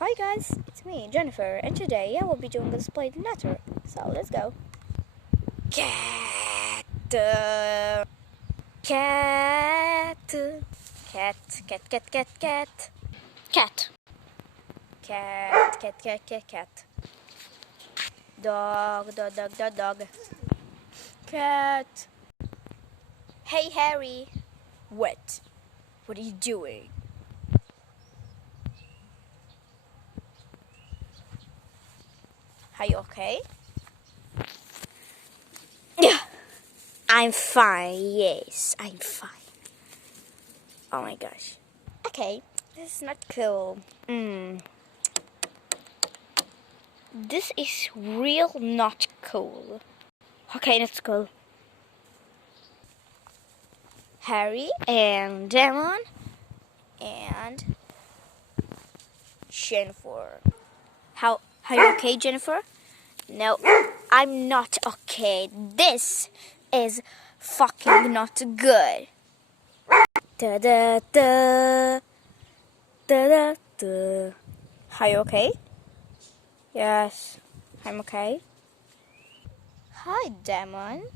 Hi guys, it's me, Jennifer, and today I will be doing a display network. So let's go. Cat, cat, cat, cat, cat, cat, cat, cat, cat, cat, cat, cat, cat. Dog, dog, dog, dog, dog. Cat. Hey Harry. What? What are you doing? Are you okay? Yeah. I'm fine, yes, I'm fine. Oh my gosh. Okay, this is not cool. This is real not cool. Okay, that's cool. Harry and Demon and Jennifer. How are you okay, Jennifer? No, I'm not okay. This is fucking not good. Da da da da da da. Are you okay? Yes, I'm okay. Hi, Demon.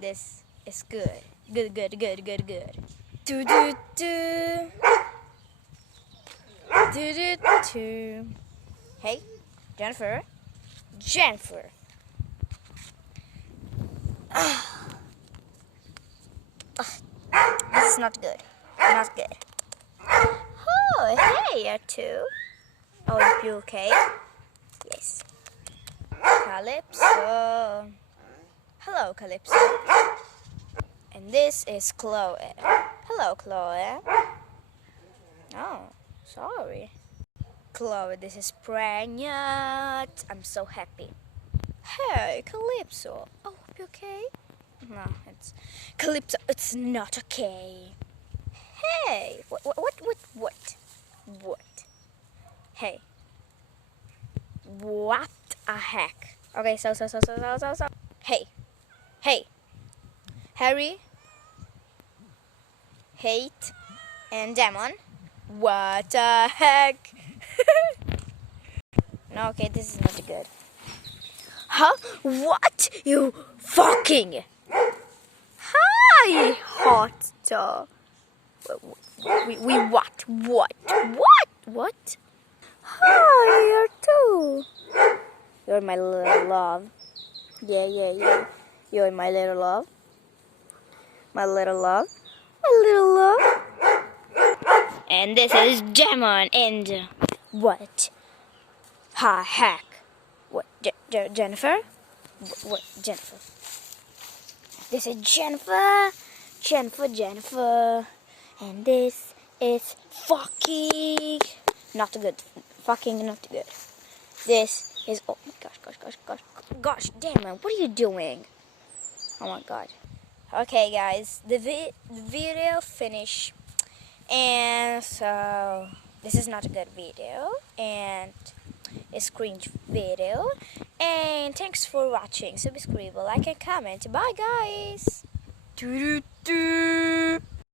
This is good. Good, good, good, good, good. Do do do. Do do do. Hey, Jennifer. Jennifer. This is not good. Not good. Oh, hey, you two. Oh, are you okay? Yes. Calypso. Hello, Calypso. And this is Chloe. Hello, Chloe. Oh, sorry. Chloe, this is pregnant. I'm so happy. Hey, Calypso. Oh, you okay? No, it's Calypso. It's not okay. Hey, what? Hey, what a heck? Okay, so. Hey, Harry, Hate, and Demon. What the heck? No, okay, this is not good. Huh? What? You fucking. Hi, hot dog. We what? What? Hi, you're too. You're my little love. Yeah. You're my little love. My little love. And this is Demon and what? Ha heck. What? Jennifer? What? Jennifer. This is Jennifer. Jennifer. And this is fucking not good. Fucking not good. This is, oh my gosh, damn, what are you doing? Oh my god. Okay, guys, the video finished, and so this is not a good video, and it's cringe video. And thanks for watching. Subscribe, like, and comment. Bye, guys. Doo -doo -doo.